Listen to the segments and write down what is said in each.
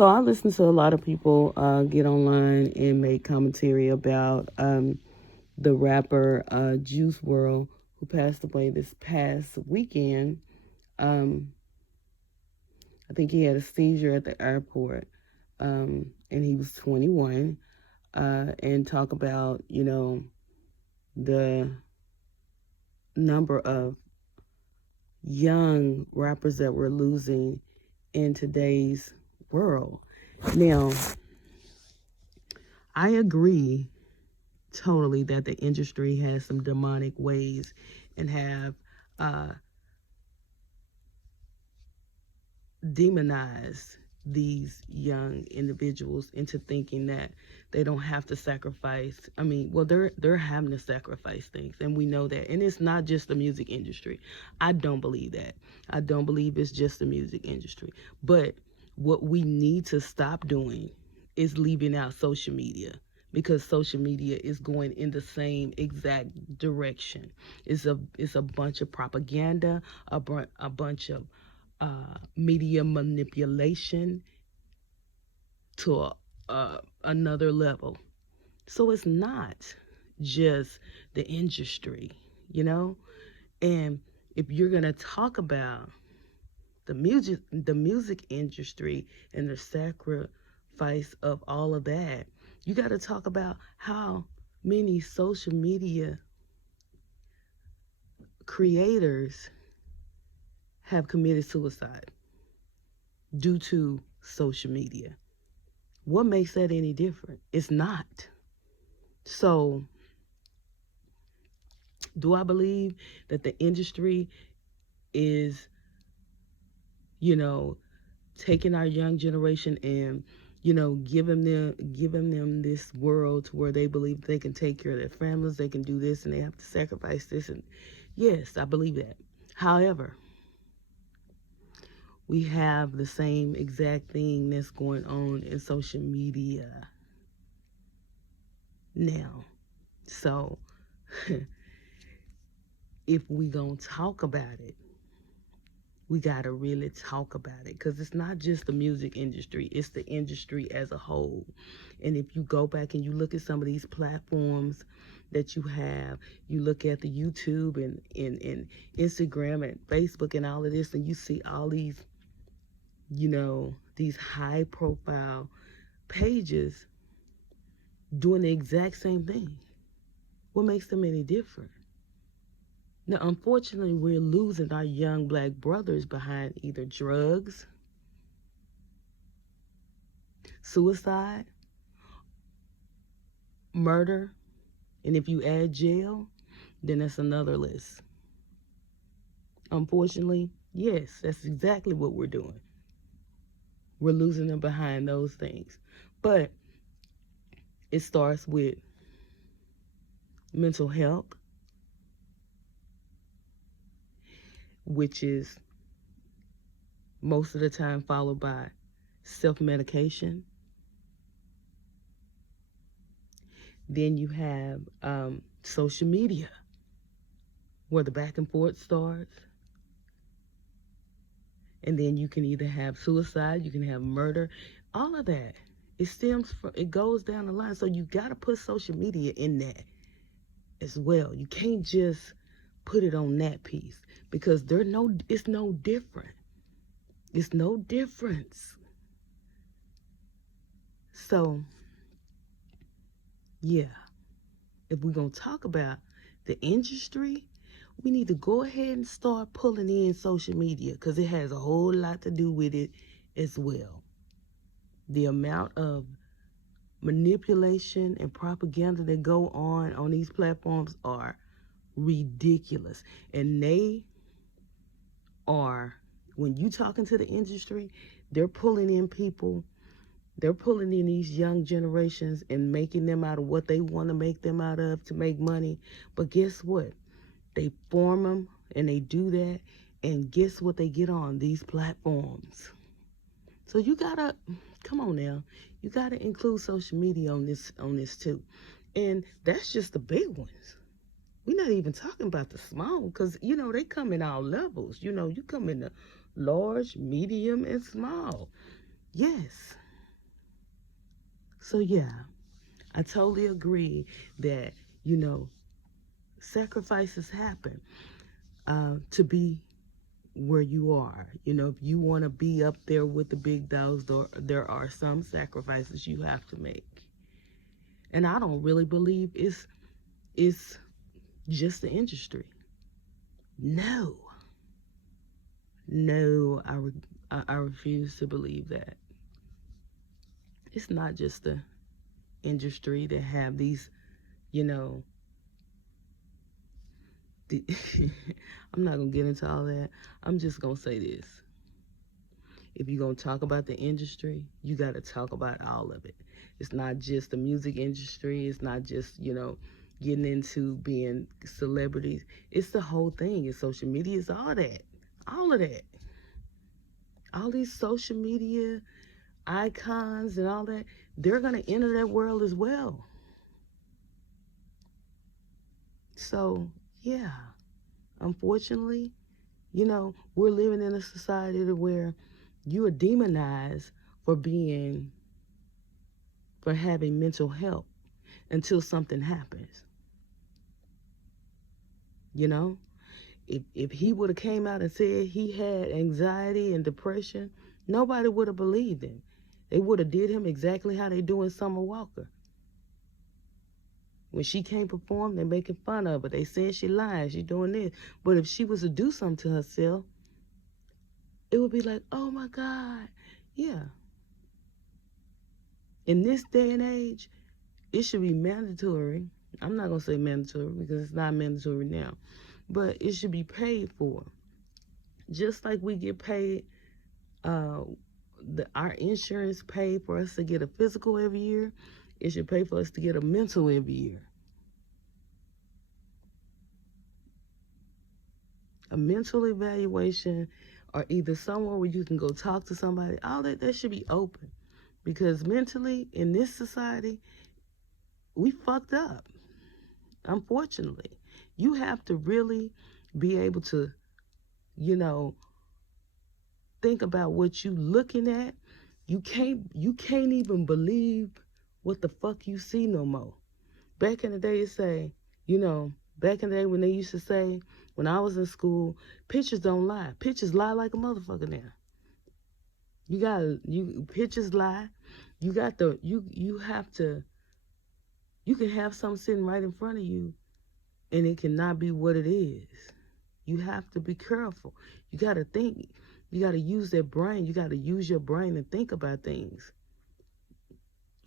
So I listen to a lot of people get online and make commentary about the rapper Juice WRLD, who passed away this past weekend. Um, I think he had a seizure at the airport, and he was 21. And talk about the number of young rappers that we're losing in today's world. Now, I agree totally that the industry has some demonic ways and have uh, demonized these young individuals into thinking that they don't have to sacrifice. I mean, well, they're having to sacrifice things, and we know that. And it's not just the music industry. I don't believe that. I don't believe it's just the music industry. But what we need to stop doing is leaving out social media, because social media is going in the same exact direction. It's a bunch of propaganda, a bunch of media manipulation to another level. So it's not just the industry, you know? And if you're going to talk about the music industry and the sacrifice of all of that, you got to talk about how many social media creators have committed suicide due to social media. What makes that any different? It's not. So, do I believe that the industry is, you know, taking our young generation and, giving them this world to where they believe they can take care of their families, they can do this, and they have to sacrifice this? And yes, I believe that. However, we have the same exact thing that's going on in social media now. So, if we gonna talk about it, we gotta really talk about it, because it's not just the music industry, it's the industry as a whole. And if you go back and you look at some of these platforms that you have, you look at the YouTube and Instagram and Facebook and all of this, and you see all these high profile pages doing the exact same thing. What makes them any different? Now, unfortunately, we're losing our young black brothers behind either drugs, suicide, murder, and if you add jail, then that's another list. Unfortunately, yes, that's exactly what we're doing. We're losing them behind those things. But it starts with mental health, which is most of the time followed by self-medication. Then you have social media, where the back and forth starts. And then you can either have suicide, you can have murder, all of that. It goes down the line. So you got to put social media in that as well. You can't just put it on that piece, because it's no different. It's no difference. So, yeah, if we're going to talk about the industry, we need to go ahead and start pulling in social media, because it has a whole lot to do with it as well. The amount of manipulation and propaganda that go on these platforms are ridiculous. And they are, when you talking to the industry, they're pulling in people, they're pulling in these young generations and making them out of what they want to make them out of to make money. But guess what? They form them and they do that, and guess what they get on these platforms? So you gotta, come on now, you gotta include social media on this too. And that's just the big ones. We're not even talking about the small, because they come in all levels. You come in the large, medium, and small. Yes. So yeah, I totally agree that, you know, sacrifices happen to be where you are. You know, if you want to be up there with the big dogs, there are some sacrifices you have to make. And I don't really believe it's just the industry. No, no, I refuse to believe that. It's not just the industry that have these, you know, the I'm not gonna get into all that. I'm just gonna say this. If you're going to talk about the industry, you got to talk about all of it. It's not just the music industry. It's not just, you know, getting into being celebrities. It's the whole thing. It's social media. It's all that. All of that. All these social media icons and all that, they're going to enter that world as well. So, yeah, unfortunately, you know, we're living in a society where you are demonized for being for having mental health until something happens. You know, if he would have came out and said he had anxiety and depression, nobody would have believed him. They would have did him exactly how they doing Summer Walker. When she can't perform, they making fun of her. They saying she lying, she doing this. But if she was to do something to herself, it would be like, oh my God, yeah. In this day and age, it should be mandatory. I'm not gonna say mandatory because it's not mandatory now, but it should be paid for. Just like we get paid, uh, our insurance paid for us to get a physical every year, it should pay for us to get a mental every year. A mental evaluation, or either somewhere where you can go talk to somebody, all that should be open. Because mentally, in this society, we fucked up. Unfortunately, you have to really be able to, you know, think about what you looking at. You can't even believe what the fuck you see no more. Back in the day, say, you know, back in the day when they used to say, when I was in school, pictures don't lie. Pictures lie like a motherfucker now. Pictures lie. You have to, you can have something sitting right in front of you and it cannot be what it is. You have to be careful. You got to think. You got to use that brain. You got to use your brain and think about things. You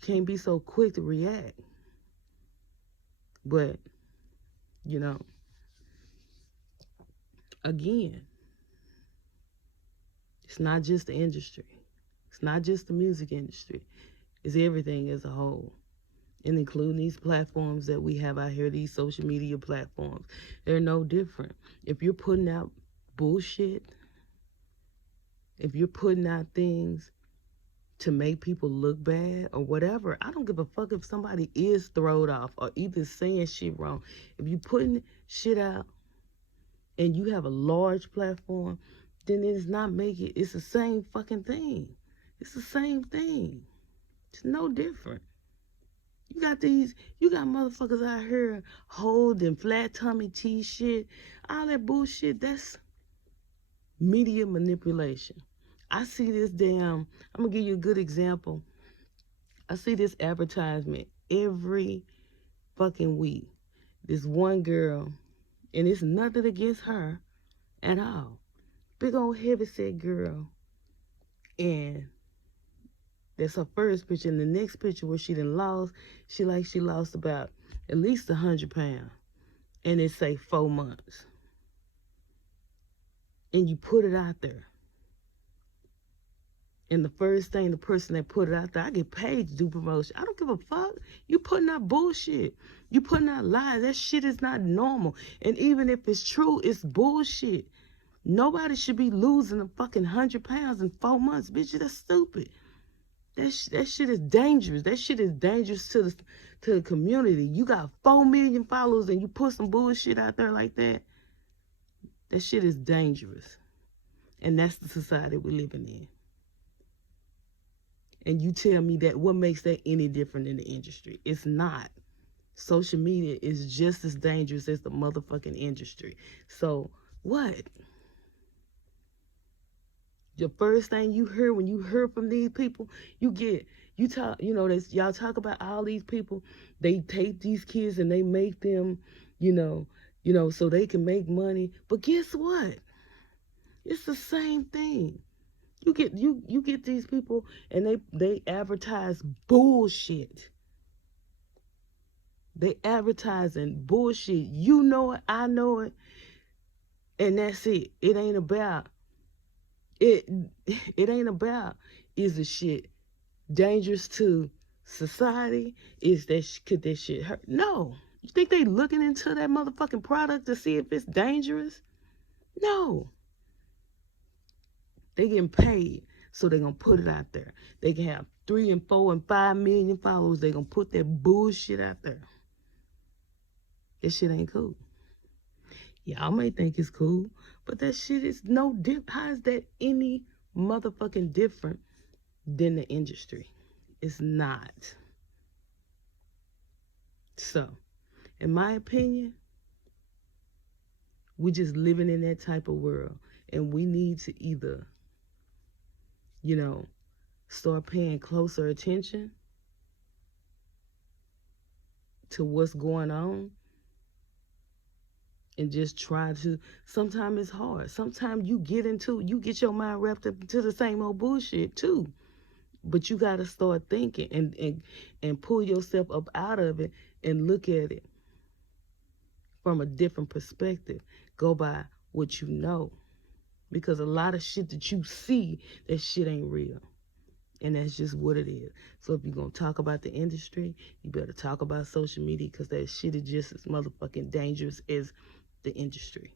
can't be so quick to react. But, you know, again, it's not just the industry. It's not just the music industry. It's everything as a whole. And including these platforms that we have out here, these social media platforms. They're no different. If you're putting out bullshit, if you're putting out things to make people look bad or whatever, I don't give a fuck if somebody is thrown off or even saying shit wrong. If you putting shit out and you have a large platform, then it's not making, it's the same fucking thing. It's the same thing. It's no different. You got motherfuckers out here holding flat tummy tea shit, all that bullshit. That's media manipulation. I see this I'm gonna give you a good example. I see this advertisement every fucking week. This one girl, and it's nothing against her at all. Big old heavyset girl, and that's her first picture. And the next picture where she lost, she lost about at least 100 pounds. And it say 4 months. And you put it out there. And the first thing, the person that put it out there, I get paid to do promotion. I don't give a fuck. You putting out bullshit. You putting out lies. That shit is not normal. And even if it's true, it's bullshit. Nobody should be losing a fucking 100 pounds in 4 months. Bitch, that's stupid. That shit is dangerous. That shit is dangerous to the community. You got 4 million followers and you put some bullshit out there like that. That shit is dangerous. And that's the society we're living in. And you tell me that what makes that any different in the industry? It's not. Social media is just as dangerous as the motherfucking industry. So what? The first thing you hear when you hear from these people, you talk, y'all talk about all these people. They take these kids and they make them, you know, so they can make money. But guess what? It's the same thing. You get these people and they advertise bullshit. They advertising bullshit. You know it, I know it, and that's it. It. It ain't about is the shit dangerous to society? Could that shit hurt? No. You think they looking into that motherfucking product to see if it's dangerous? No. They getting paid, so they gonna put it out there. They can have 3 and 4 and 5 million followers. They gonna put that bullshit out there. That shit ain't cool. Y'all may think it's cool, but that shit is no different. How is that any motherfucking different than the industry? It's not. So, in my opinion, we just living in that type of world, and we need to either, start paying closer attention to what's going on and just try to. Sometimes it's hard. Sometimes you get your mind wrapped up into the same old bullshit too. But you got to start thinking and pull yourself up out of it and look at it from a different perspective. Go by what you know. Because a lot of shit that you see, that shit ain't real. And that's just what it is. So if you're going to talk about the industry, you better talk about social media, because that shit is just as motherfucking dangerous as the industry.